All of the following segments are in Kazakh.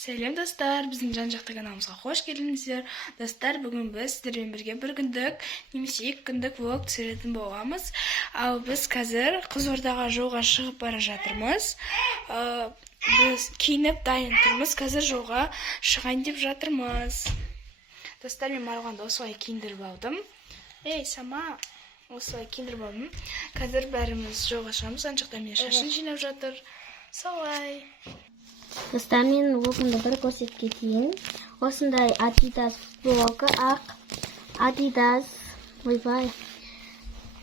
Сәлем достар, біздің жан-жақты каналымызға қош келдіңіздер. Достар, бүгін біз сіздермен бірге бір күндік немесе 2 күндік влог түсіретін боламыз. Ал біз қазір Қызылордаға жолға шығып бара жатырмыз. Біз киініп дайын тұрмыз. Қазір жолға шығайын деп жатырмыз. Достар, мен Марғанды осылай киіндіріп алдым. Ей, Сама, осылай киіндіріп алдым. Қазір бәріміз жолға шығамыз. Аншықта мен шашын жинап жатыр. Солай. Достар, мен влогымды бір көрсетке кейін. Осындай Adidas футболка, ақ Adidas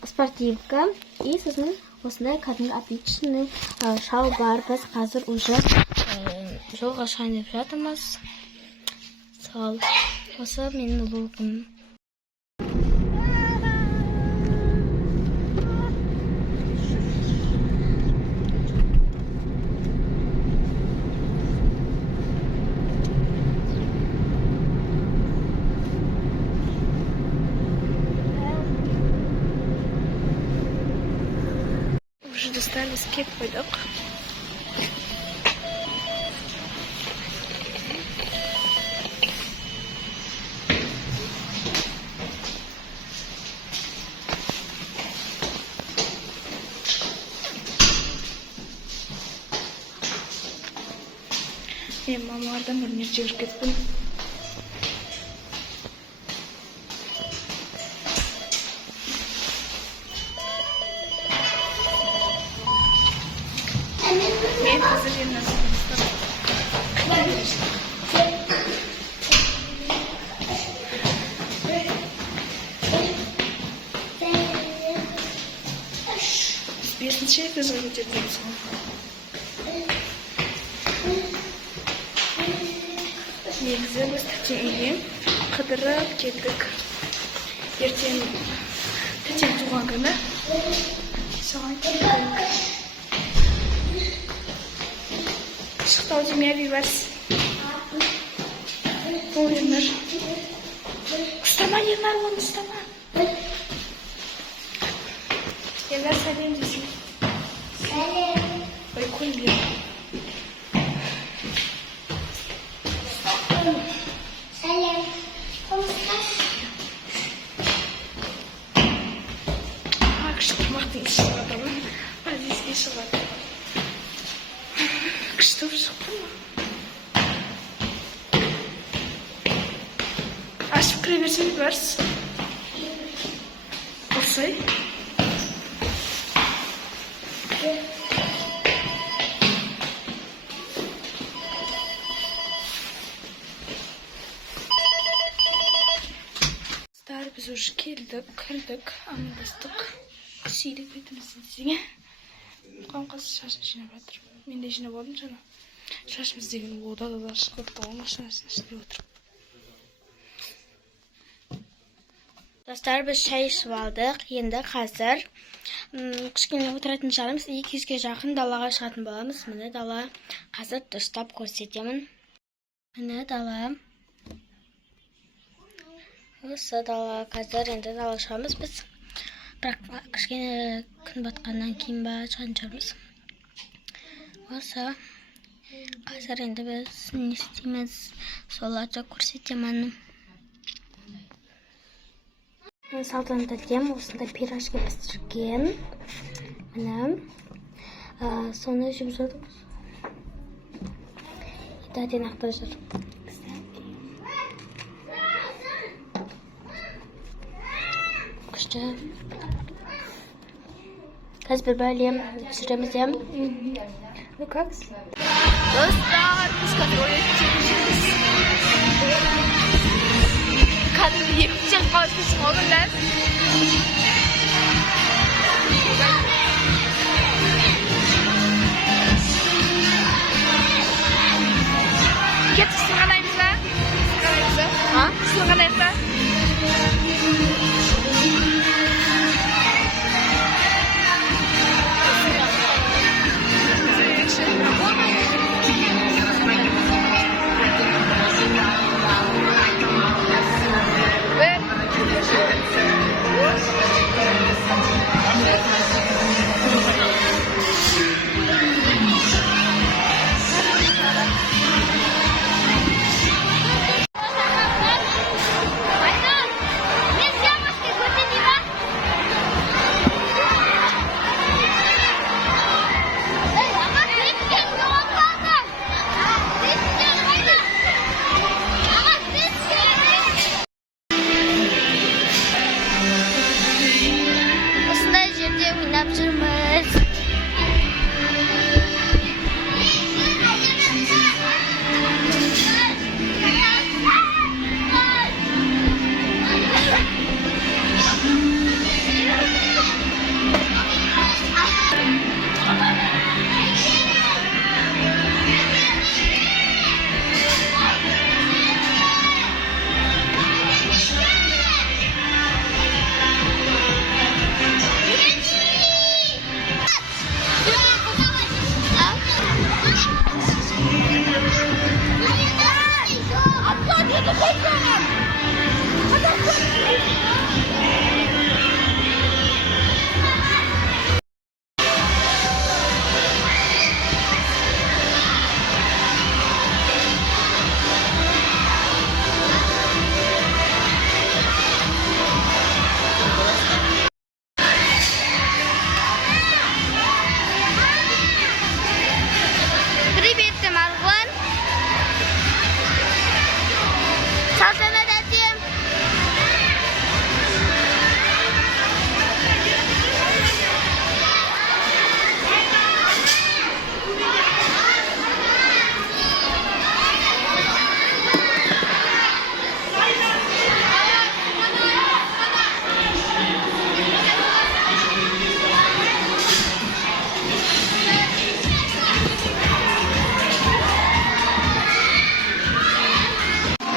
спортивка и сосын осындай кәдімгі отличный шал бар. Біз қазір уже жолға шығайын деп жатырмыз. Сол, осы менің влогым. Достар, біз кеп қойдық. Мен мамалардан бір нәрсе жүріп кеттім. Мен қазір жерін бесінші эпизодға көтердіміз. Негізі біз тәтем үйге қыдырып кеттік. Ертең тәтем туған күні. Соған кеттік. Шықтау демей бейбарс. Ол Ернар. Ұстама, Ернар, оны ұстама. Ернар, сәлем дейсің. Сәлем. Ой, көл бер. Сәлем. Күшті тұрмақтың іші шығады. Әдеске шығады. Күшті шықты ма? Ашып кіре берсен барс. Осылай. Біз уже келдік, кірдік, амандастық. Сүйдік бетімізден сізге. Қанқасы шашын жинап жатыр. Мен де жинап алдым жаңа. Шашымыз деген ода шығып тұр, машинасының ішінде отырып. Достар, біз шай ішіп алдық. Енді қазір кішкене отыратын шығармыз. 200-ге жақын далаға шығатын боламыз. Міне дала. Қазір дұрыстап көрсетемін. Міне дала. Осы дала. Қазір енді дала шығамыз біз. Бірақ кішкене күн батқаннан кейін ба шығатын шығармыз. Осы. Қазір енді біз не істейміз, соларды көрсетемін. Салтан тәтем осындай пирожки пісірген. Міне. Соны жеп жатырмыз. Тәтен ақтар жүр. Күшті. Қазір бір бәлем түсіреміз дем. Ну как? Достар, біз қазір жүрміз. Қазір екінші қауысты шығалыңдар. Кетіп сырғанаймыз ба? Сырғанайық ба? Привет, ты Маргон. Салтанат.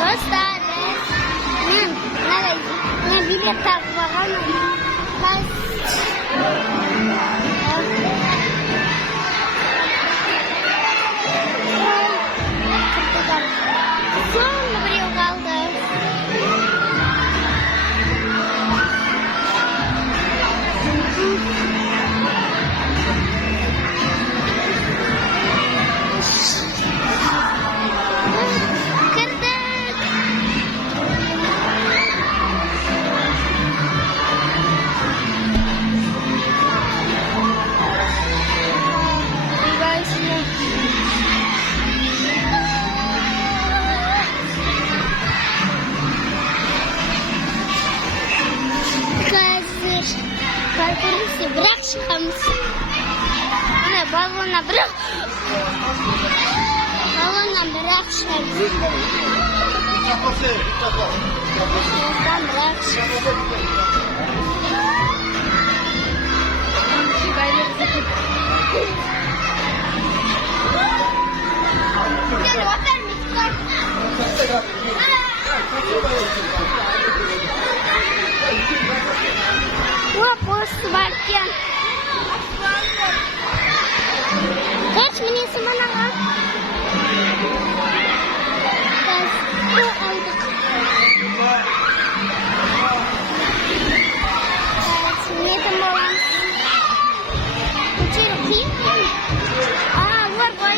Достар. Мен билет тағып алғанмын. Соңғы біреу қалды. Конкуренция бірақ шығамыз. Міне балоннан бірақ шығамыз. Осыдан бірақ Сваркен. Kaç minisi bana var? Bu aldık. Niyetim olan. Uçuyor ki. Var var.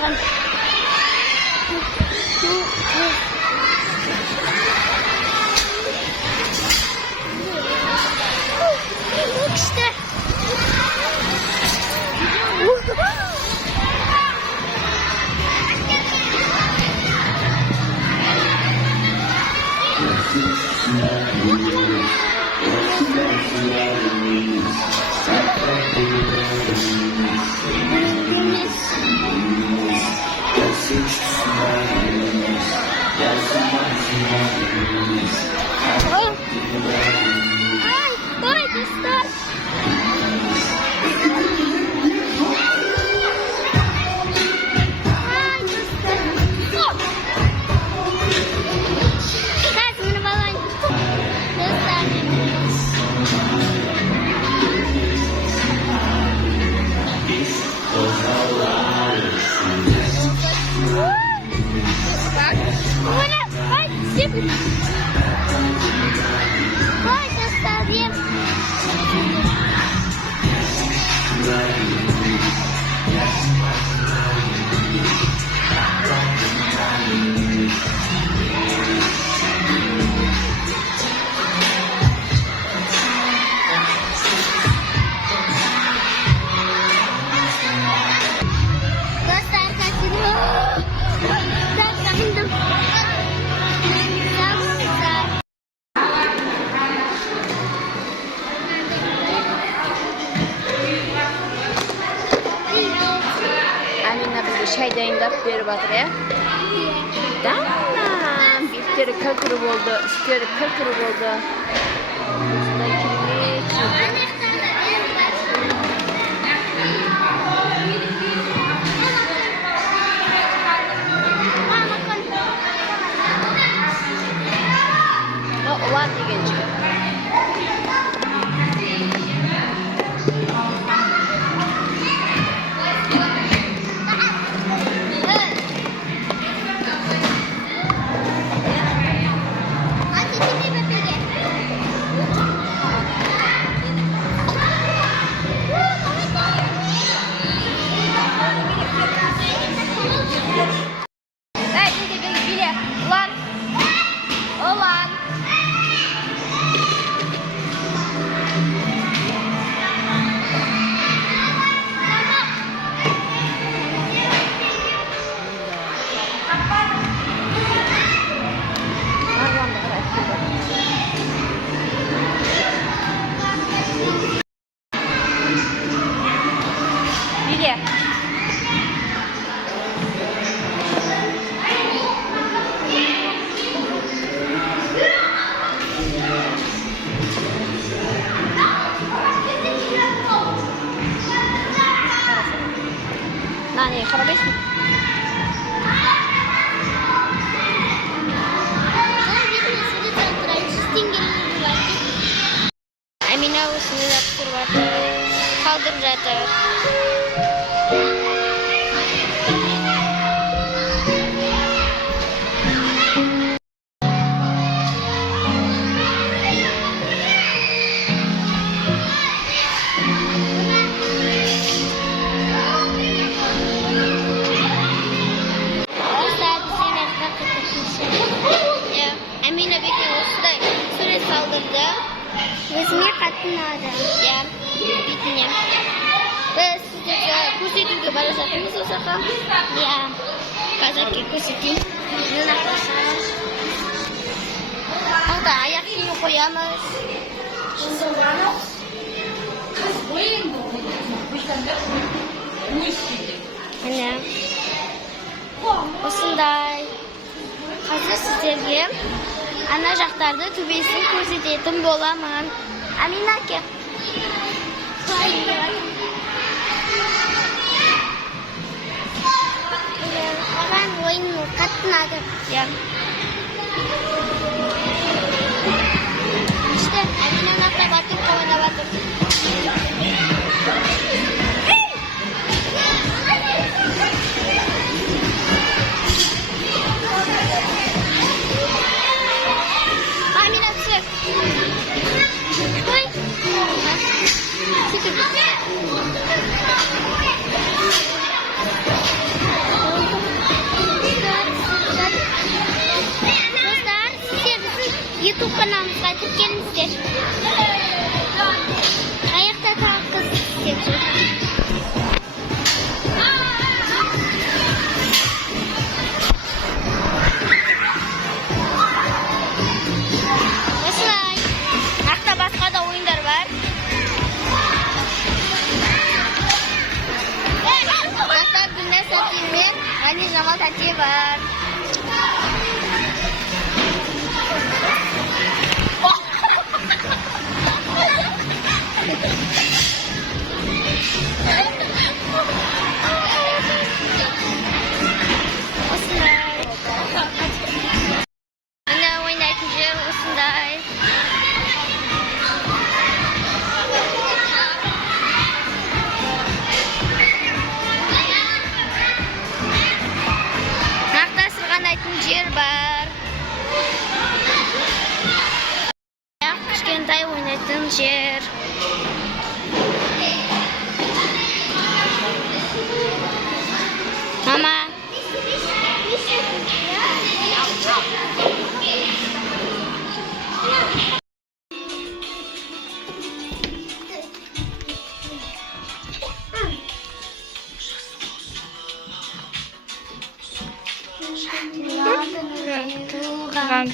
What? What? дайындап беріп жатыр, иә? Дана, беттері кір болды, үстері кір болды. Осындай керемет. Olan деген жігіт. Nani, karabesmi? Amina usunu yaptırıp kaldırıp жатыр. Өзіне қатынады. Иә, бетіне. Біз сіздерге көрсетуге бара жатырмыз осы жаққа. Иә, қазірге көрсетейін. Алда аяқ киім қоямыз. Міне. Осындай. Қазір сіздерге ана жақтарды төбесін көрсететін боламын. Амина ке. Маған ойын қатты ұнады. İşte Amina'nın akrobatik oyuna bakın. YouTube kanalımıza açıp gelmiştir. Ayakta kalan kız istiyor. Осылай. Ақта басқа да ойындар бар. Ақта Гүлнәр Сәкен мен Ғани Жамал Тәте бар. Jер бар. Кішкентай ойнайтын жер. Мама. Tuhan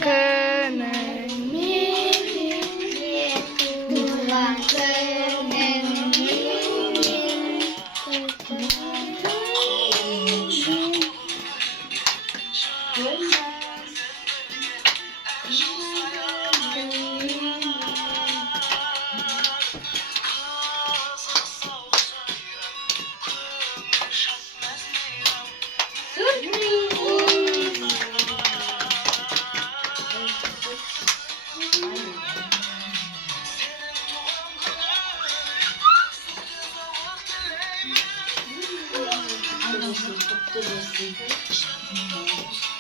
Құтты болсын, құтты болсын.